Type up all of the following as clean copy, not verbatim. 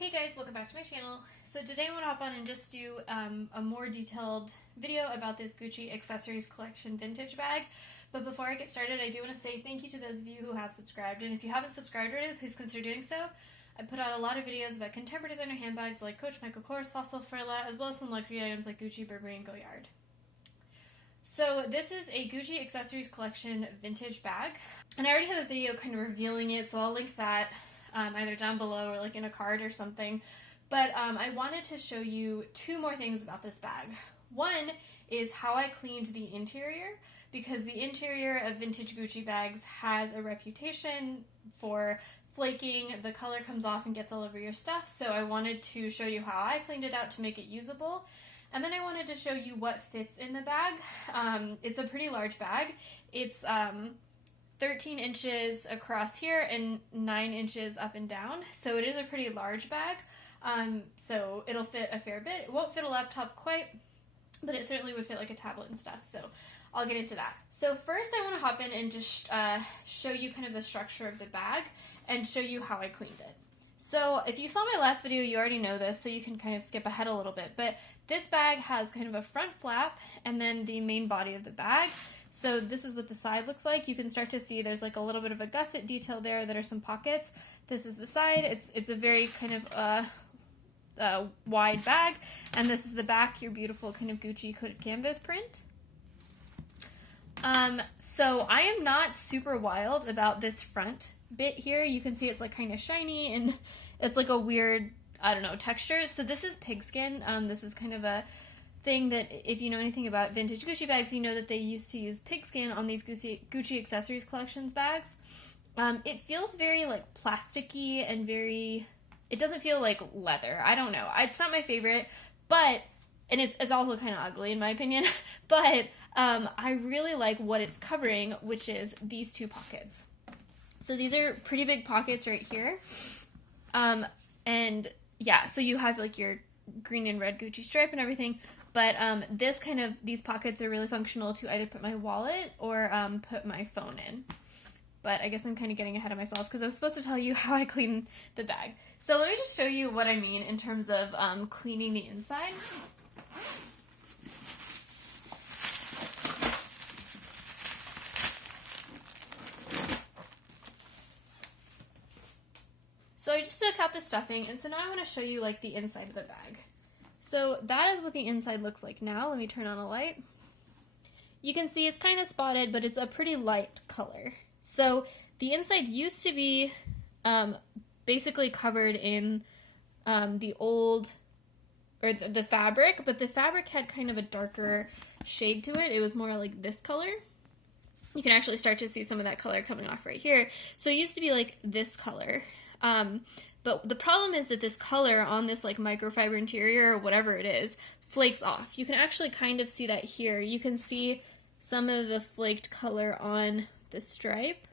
Hey guys, welcome back to my channel. So today I want to hop on and just do a more detailed video about this Gucci accessories collection vintage bag. But before I get started, I do want to say thank you to those of you who have subscribed. And if you haven't subscribed already, please consider doing so. I put out a lot of videos about contemporary designer handbags like Coach, Michael Kors, Fossil, Furla, as well as some luxury items like Gucci, Burberry, and Goyard. So this is a Gucci accessories collection vintage bag. And I already have a video kind of revealing it, so I'll link that either down below or like in a card or something. But I wanted to show you two more things about this bag. One is how I cleaned the interior, because the interior of vintage Gucci bags has a reputation for flaking. The color comes off and gets all over your stuff, so I wanted to show you how I cleaned it out to make it usable. And then I wanted to show you what fits in the bag. It's a pretty large bag. It's 13 inches across here and 9 inches up and down, so it is a pretty large bag. So it'll fit a fair bit. It won't fit a laptop quite, but it certainly would fit like a tablet and stuff, so I'll get into that. So first I want to hop in and just show you kind of the structure of the bag and show you how I cleaned it. So if you saw my last video, you already know this, so you can kind of skip ahead a little bit, but this bag has kind of a front flap and then the main body of the bag. So this is what the side looks like. You can start to see there's like a little bit of a gusset detail there that are some pockets. This is the side. It's a very kind of wide bag, and this is the back, your beautiful kind of Gucci coated canvas print. So I am not super wild about this front bit here. You can see it's like kind of shiny and it's like a weird, I don't know, texture. So this is pigskin. This is kind of a thing that if you know anything about vintage Gucci bags, you know that they used to use pigskin on these Gucci accessories collections bags. It feels very like plasticky and it doesn't feel like leather. I don't know. It's not my favorite, but, and it's also kind of ugly in my opinion, but I really like what it's covering, which is these two pockets. So these are pretty big pockets right here. And yeah, so you have like your green and red Gucci stripe and everything. But these pockets are really functional to either put my wallet or put my phone in. But I guess I'm kind of getting ahead of myself because I was supposed to tell you how I clean the bag. So let me just show you what I mean in terms of cleaning the inside. So I just took out the stuffing, and so now I want to show you like the inside of the bag. So that is what the inside looks like now. Let me turn on a light. You can see it's kind of spotted, but it's a pretty light color. So the inside used to be basically covered in the fabric, but the fabric had kind of a darker shade to it. It was more like this color. You can actually start to see some of that color coming off right here. So it used to be like this color. But the problem is that this color on this like microfiber interior or whatever it is flakes off. You can actually kind of see that here. You can see some of the flaked color on the stripe.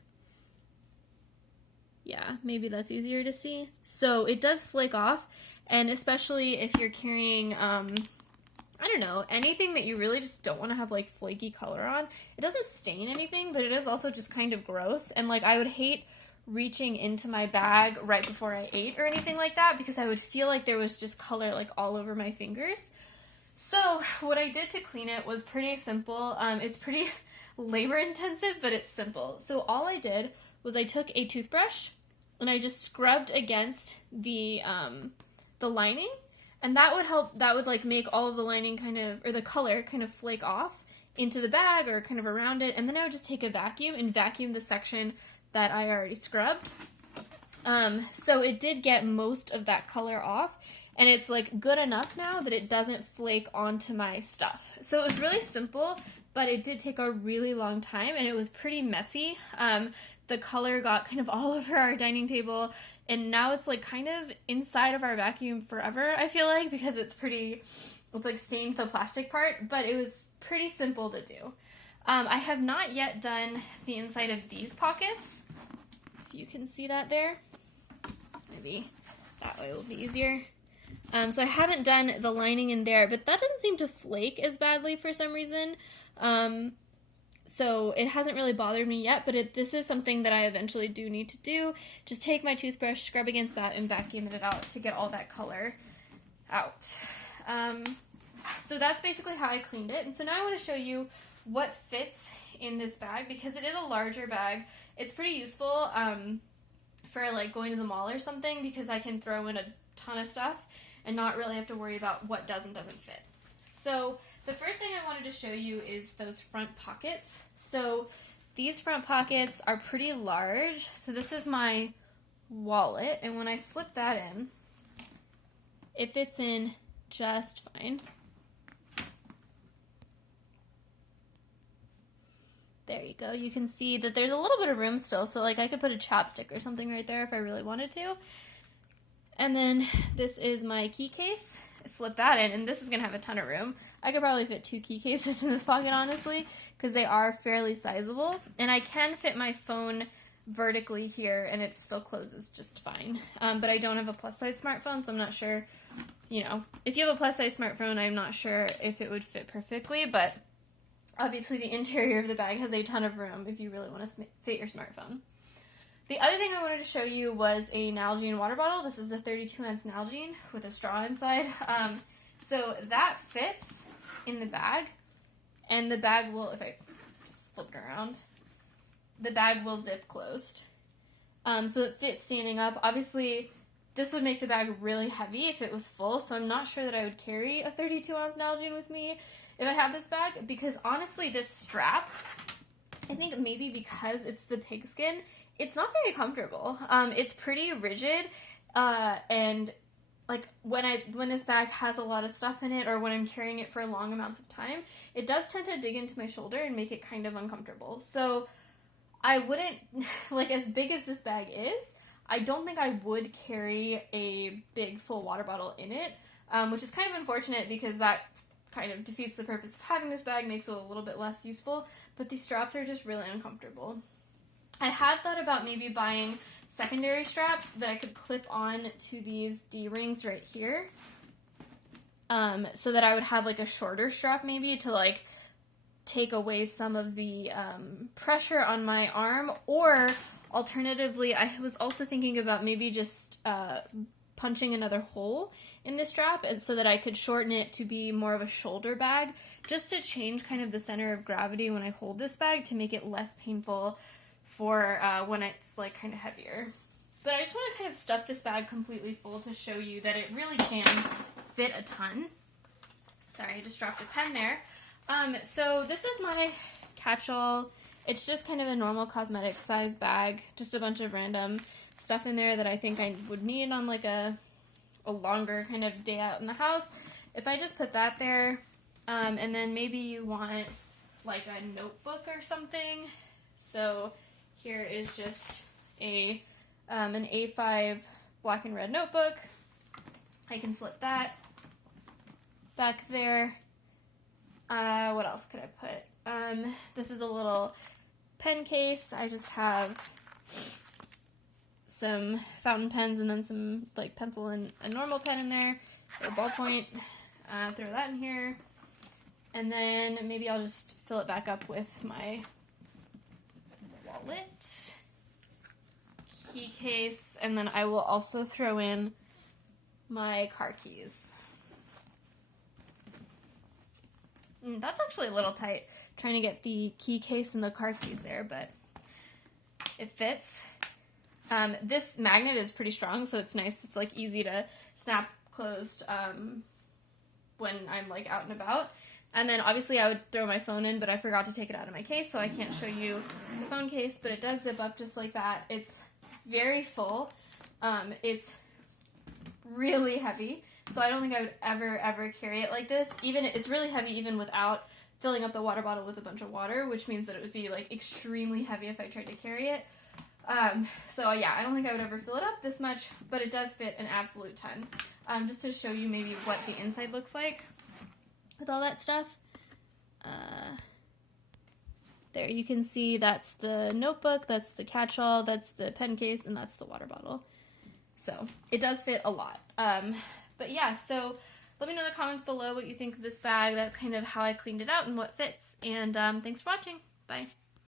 Yeah, maybe that's easier to see. So it does flake off, and especially if you're carrying, I don't know, anything that you really just don't want to have like flaky color on. It doesn't stain anything, but it is also just kind of gross, and like I would hate reaching into my bag right before I ate or anything like that because I would feel like there was just color like all over my fingers. So what I did to clean it was pretty simple. It's pretty labor intensive, but it's simple. So all I did was I took a toothbrush and I just scrubbed against the lining, and that would help. That would like make all of the lining kind of, or the color kind of flake off into the bag or kind of around it. And then I would just take a vacuum and vacuum the section that I already scrubbed. So it did get most of that color off, and it's like good enough now that it doesn't flake onto my stuff. So it was really simple, but it did take a really long time, and it was pretty messy. The color got kind of all over our dining table, and now it's like kind of inside of our vacuum forever, I feel like, because it's like stained the plastic part, but it was pretty simple to do. I have not yet done the inside of these pockets. If you can see that there. Maybe that way will be easier. So I haven't done the lining in there, but that doesn't seem to flake as badly for some reason. So it hasn't really bothered me yet, but this is something that I eventually do need to do. Just take my toothbrush, scrub against that, and vacuum it out to get all that color out. So that's basically how I cleaned it. And so now I want to show you what fits in this bag, because it is a larger bag. It's pretty useful for like going to the mall or something, because I can throw in a ton of stuff and not really have to worry about what does and doesn't fit. So the first thing I wanted to show you is those front pockets. So these front pockets are pretty large. So this is my wallet, and when I slip that in, it fits in just fine. There you go. You can see that there's a little bit of room still, so like I could put a chapstick or something right there if I really wanted to. And then this is my key case. I slip that in, and this is going to have a ton of room. I could probably fit 2 key cases in this pocket, honestly, because they are fairly sizable. And I can fit my phone vertically here, and it still closes just fine. But I don't have a plus-size smartphone, so I'm not sure, you know. If you have a plus-size smartphone, I'm not sure if it would fit perfectly, but obviously the interior of the bag has a ton of room if you really want to fit your smartphone. The other thing I wanted to show you was a Nalgene water bottle. This is the 32-ounce Nalgene with a straw inside. So that fits in the bag, and the bag will, if I just flip it around, the bag will zip closed. So it fits standing up. Obviously, this would make the bag really heavy if it was full, so I'm not sure that I would carry a 32-ounce Nalgene with me if I have this bag, because honestly, this strap, I think maybe because it's the pigskin, it's not very comfortable. It's pretty rigid, and like when this bag has a lot of stuff in it, or when I'm carrying it for long amounts of time, it does tend to dig into my shoulder and make it kind of uncomfortable. So I wouldn't, like, as big as this bag is, I don't think I would carry a big full water bottle in it, which is kind of unfortunate because that kind of defeats the purpose of having this bag, makes it a little bit less useful, but these straps are just really uncomfortable. I had thought about maybe buying secondary straps that I could clip on to these D-rings right here, so that I would have like a shorter strap maybe to like take away some of the pressure on my arm, or alternatively, I was also thinking about maybe just punching another hole in the strap, and so that I could shorten it to be more of a shoulder bag, just to change kind of the center of gravity when I hold this bag to make it less painful for when it's like kind of heavier. But I just want to kind of stuff this bag completely full to show you that it really can fit a ton. Sorry, I just dropped a pen there. So this is my catch-all. It's just kind of a normal cosmetic size bag, just a bunch of random stuff in there that I think I would need on like a longer kind of day out in the house. If I just put that there, and then maybe you want like a notebook or something. So here is just an A5 black and red notebook. I can slip that back there. What else could I put? This is a little pen case. I just have some fountain pens and then some like pencil and a normal pen in there, or ballpoint. Throw that in here. And then maybe I'll just fill it back up with my wallet, key case, and then I will also throw in my car keys. That's actually a little tight, trying to get the key case and the car keys there, but it fits. This magnet is pretty strong, so it's nice. It's like easy to snap closed when I'm like out and about. And then obviously I would throw my phone in, but I forgot to take it out of my case, so I can't show you the phone case, but it does zip up just like that. It's very full. It's really heavy, so I don't think I would ever carry it like this. Even it's really heavy even without filling up the water bottle with a bunch of water, which means that it would be like extremely heavy if I tried to carry it. So yeah, I don't think I would ever fill it up this much, but it does fit an absolute ton. Just to show you maybe what the inside looks like with all that stuff. There you can see that's the notebook, that's the catch-all, that's the pen case, and that's the water bottle. So it does fit a lot. But yeah, so let me know in the comments below what you think of this bag. That's kind of how I cleaned it out and what fits. And thanks for watching. Bye.